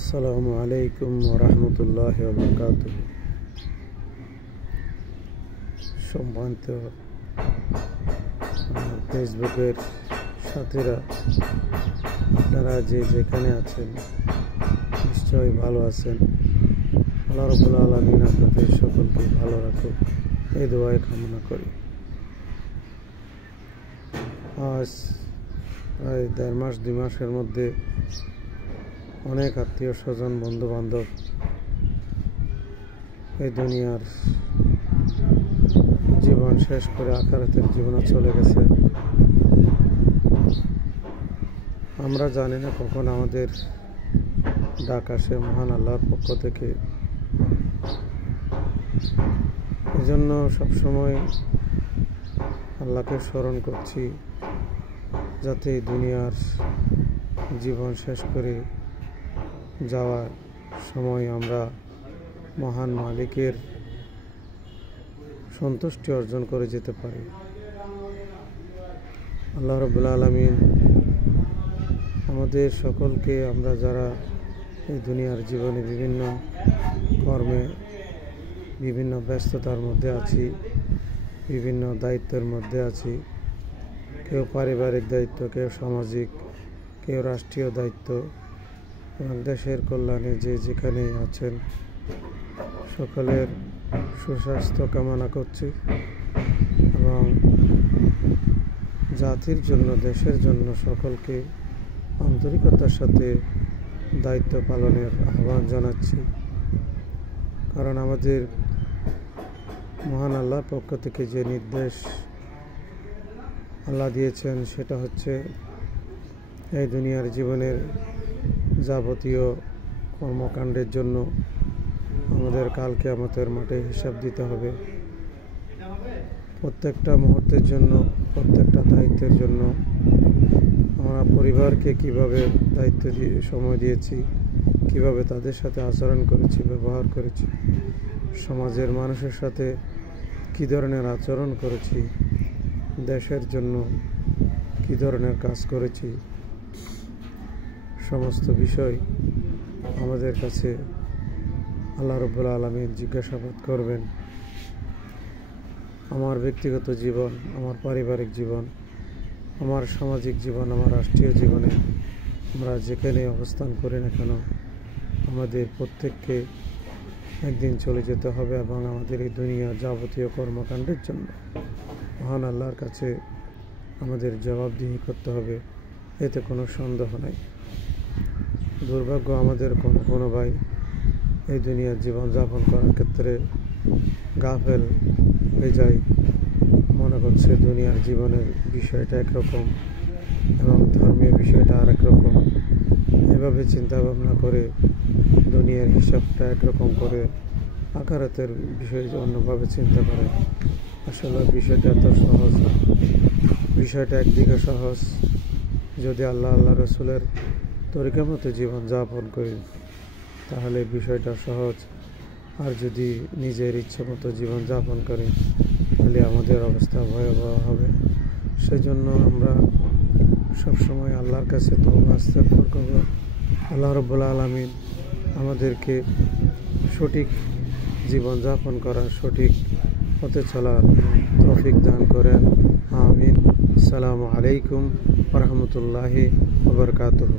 আসসালামু আলাইকুম ওয়া রাহমাতুল্লাহি ওয়া বারাকাতুহু। সম্মানিত ফেসবুকের সাথীরা, আপনারা যেখানে আছেন নিশ্চয়ই ভালো আছেন। আল্লাহ রাব্বুল আলামিন আপনাদের সকলকে ভালো রাখুক, এই দোয়াই কামনা করি। আজ প্রায় 1.5 মাসের মধ্যে অনেক আত্মীয় স্বজন, বন্ধু বান্ধব এই দুনিয়ার জীবন শেষ করে আখিরাতের জীবনে চলে গেছে। আমরা জানি না কখন আমাদের ডাক আসে মহান আল্লাহর পক্ষ থেকে। এজন্য সবসময় আল্লাহকে স্মরণ করছি, যাতে এই দুনিয়ার জীবন শেষ করে যাওয়ার সময় আমরা মহান মালিকের সন্তুষ্টি অর্জন করে যেতে পারি। আল্লাহ রাব্বুল আলামিন আমাদের সকলকে, আমরা যারা এই দুনিয়ার জীবনে বিভিন্ন কর্মে, বিভিন্ন ব্যস্ততার মধ্যে আছি, বিভিন্ন দায়িত্বের মধ্যে আছি, কেউ পারিবারিক দায়িত্ব, কেউ সামাজিক, কেউ রাষ্ট্রীয় দায়িত্ব, এবং দেশের কল্যাণে যেখানে আছেন সকলের সুস্বাস্থ্য কামনা করছি এবং জাতির জন্য, দেশের জন্য সকলকে আন্তরিকতার সাথে দায়িত্ব পালনের আহ্বান জানাচ্ছি। কারণ আমাদের মহান আল্লাহর পক্ষ থেকে যে নির্দেশ আল্লাহ দিয়েছেন সেটা হচ্ছে এই দুনিয়ার জীবনের যাবতীয় কর্মকাণ্ডের জন্য আমাদের কাল কিয়ামতের মাঠে হিসাব দিতে হবে। প্রত্যেকটা মুহূর্তের জন্য, প্রত্যেকটা দায়িত্বের জন্য আমরা পরিবারকে কিভাবে দায়িত্ব দিয়ে সময় দিয়েছি, কিভাবে তাদের সাথে আচরণ করেছি, ব্যবহার করেছি, সমাজের মানুষের সাথে কী ধরনের আচরণ করেছি, দেশের জন্য কী ধরনের কাজ করেছি, সমস্ত বিষয় আমাদের কাছে আল্লাহ রাব্বুল আলামিন জিজ্ঞাসাবাদ করবেন। আমার ব্যক্তিগত জীবন, আমার পারিবারিক জীবন, আমার সামাজিক জীবন, আমার রাষ্ট্রীয় জীবনে আমরা যেখানে অবস্থান করি না কেন, আমাদের প্রত্যেককে একদিন চলে যেতে হবে এবং আমাদের এই দুনিয়ার যাবতীয় কর্মকাণ্ডের জন্য মহান আল্লাহর কাছে আমাদের জবাবদিহি করতে হবে, এতে কোনো সন্দেহ নাই। দুর্ভাগ্য আমাদের কোনো ভাই এই দুনিয়ার জীবনযাপন করার ক্ষেত্রে গাফেল হয়ে যায়, মনে করছে দুনিয়ার জীবনের বিষয়টা একরকম এবং ধর্মীয় বিষয়টা আরেক রকম। এভাবে চিন্তা ভাবনা করে দুনিয়ার হিসাবটা একরকম করে আখিরাতের বিষয় অন্যভাবে চিন্তা করে। আসলে বিষয়টা এত সহজ না। বিষয়টা একদিকে সহজ, যদি আল্লাহ রসুলের তরিকা মতো জীবনযাপন করি তাহলে বিষয়টা সহজ, আর যদি নিজের ইচ্ছে মতো জীবনযাপন করি তাহলে আমাদের অবস্থা ভয়াবহ হবে। সেজন্য আমরা সবসময় আল্লাহর কাছে তওবা ইস্তেগফার করব। আল্লাহ রাব্বুল আলামিন আমাদেরকে সঠিক জীবনযাপন করার, সঠিক পথে চলার তৌফিক দান করেন। আমিন। আসসালামু আলাইকুম ওয়া রাহমাতুল্লাহি ওয়া বারাকাতুহু।